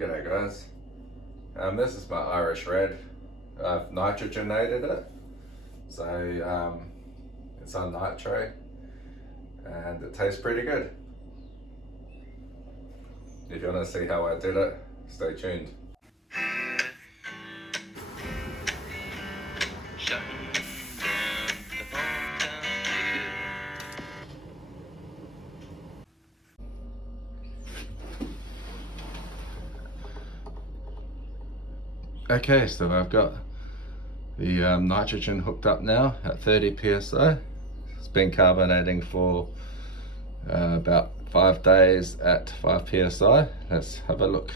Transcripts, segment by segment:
G'day guys. This is my Irish Red. I've nitrogenated it, so it's on Nitro, and it tastes pretty good. If you want to see how I did it, stay tuned. Okay, so I've got the nitrogen hooked up now at 30 psi. It's been carbonating for about 5 days at 5 psi. Let's have a look.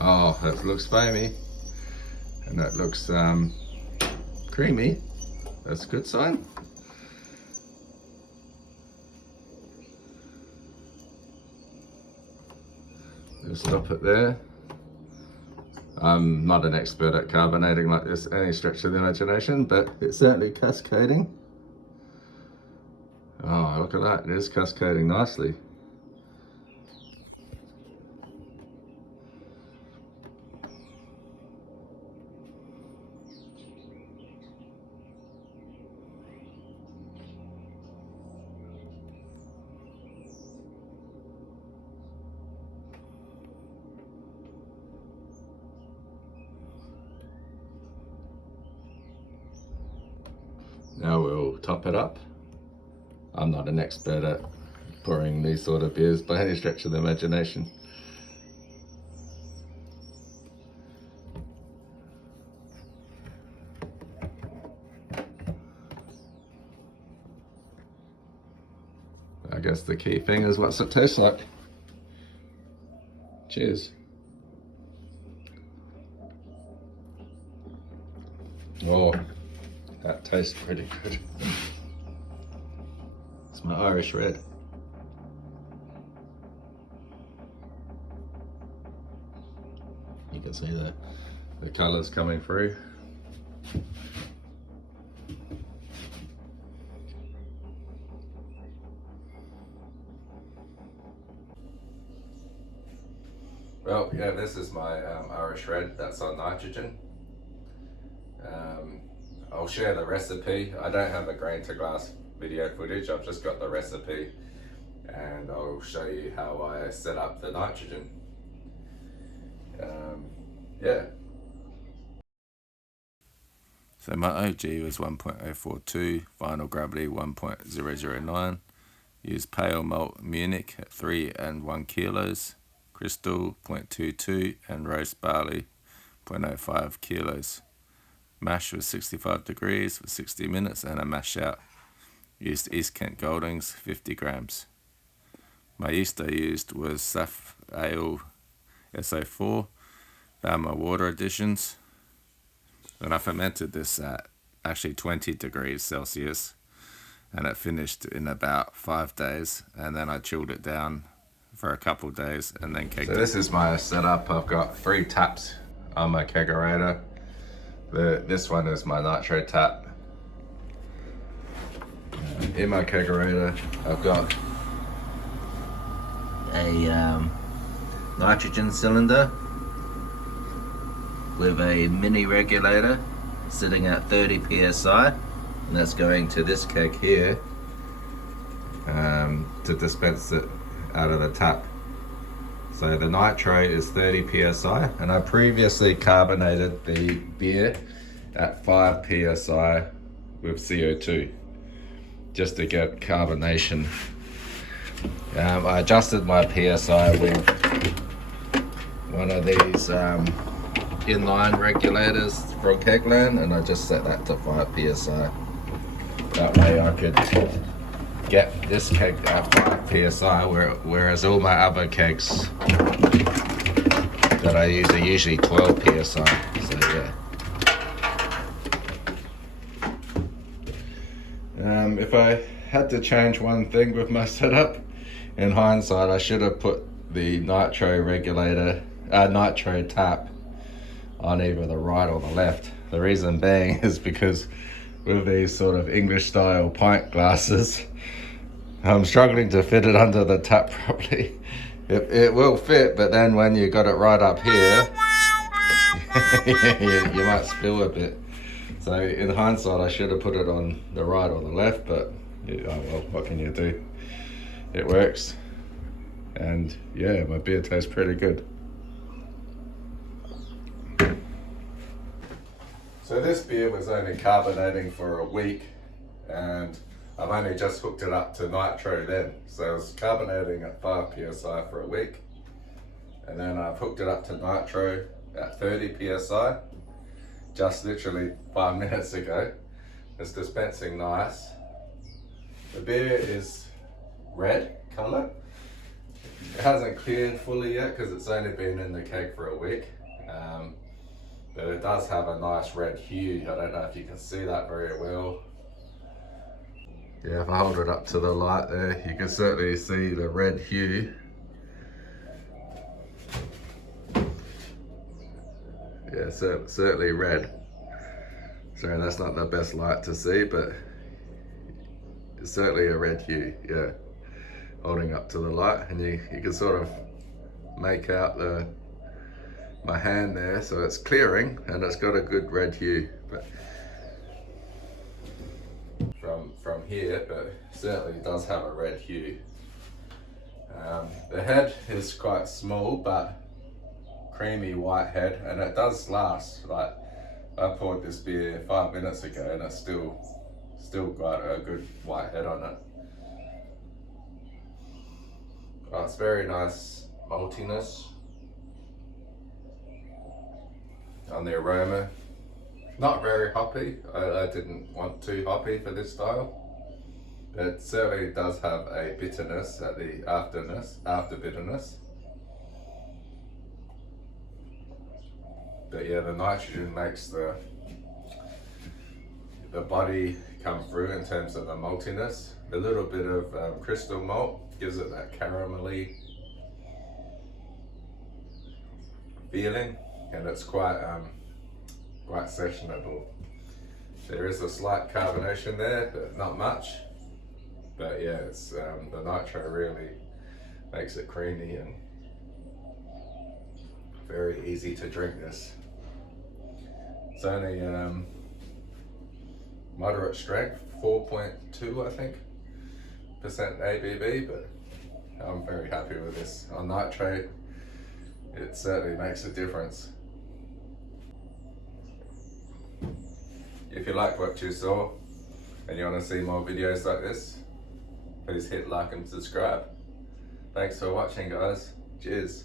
Oh, that looks foamy, and that looks creamy. That's a good sign. We'll stop it there. I'm not an expert at carbonating like this any stretch of the imagination, but it's certainly cascading. Oh, look at that, it is cascading nicely. Now we'll top it up. I'm not an expert at pouring these sort of beers by any stretch of the imagination. I guess the key thing is what's it taste like. Cheers. Oh, that tastes pretty good. It's my Irish Red. You can see the colours coming through. Well, yeah, this is my Irish Red that's on nitrogen. I'll share the recipe. I don't have a grain to glass video footage, I've just got the recipe, and I'll show you how I set up the nitrogen. Yeah. So my OG was 1.042, final gravity 1.009. Use pale malt Munich at 3 and 1 kilos, crystal 0.22, and roast barley 0.05 kilos. Mash was 65 degrees for 60 minutes and a mash out. Used East Kent Goldings, 50 grams. My yeast I used was Saf Ale SO4, Bama water additions. And I fermented this at actually 20 degrees Celsius, and it finished in about 5 days, and then I chilled it down for a couple of days and then kegged it. So this is my setup. I've got 3 taps on my kegerator. This one is my Nitro tap. In my kegerator, I've got a nitrogen cylinder with a mini regulator sitting at 30 psi, and that's going to this keg here to dispense it out of the tap. So the Nitro is 30 psi, and I previously carbonated the beer at 5 psi with CO2 just to get carbonation. I adjusted my PSI with one of these inline regulators from Kegland, and I just set that to 5 psi. That way I could get this keg at 5 psi, whereas all my other kegs that I use are usually 12 psi. So yeah. If I had to change one thing with my setup, in hindsight, I should have put the Nitro regulator, Nitro tap on either the right or the left. The reason being is because with these sort of English style pint glasses, I'm struggling to fit it under the tap properly, It will fit, but then when you got it right up here, you might spill a bit. So in hindsight, I should have put it on the right or the left, but oh well, what can you do? It works. And yeah, my beer tastes pretty good. So this beer was only carbonating for a week, and I've only just hooked it up to Nitro then. So it was carbonating at 5 psi for a week, and then I've hooked it up to Nitro at 30 psi, just literally 5 minutes ago. It's dispensing nice. The beer is red colour. It hasn't cleared fully yet because it's only been in the keg for a week. But it does have a nice red hue. I don't know if you can see that very well. Yeah, if I hold it up to the light there, you can certainly see the red hue. Yeah, certainly red. Sorry, that's not the best light to see, but it's certainly a red hue, yeah. Holding up to the light, and you can sort of make out my hand there, so it's clearing and it's got a good red hue, but from here, but certainly does have a red hue. The head is quite small, but creamy white head, and it does last. Like, I poured this beer 5 minutes ago and it's still got a good white head on it. Oh, it's very nice maltiness on the aroma. Not very hoppy. I didn't want too hoppy for this style. It certainly does have a bitterness at the after bitterness. But yeah, the nitrogen makes the body come through in terms of the maltiness. A little bit of crystal malt gives it that caramelly feeling, and it's quite sessionable. There is a slight carbonation there, but not much. But yeah, it's the Nitro really makes it creamy and very easy to drink this. It's only moderate strength, 4.2 I think percent ABV, but I'm very happy with this. On Nitro, it certainly makes a difference. If you like what you saw and you want to see more videos like this, please hit like and subscribe. Thanks for watching, guys. Cheers.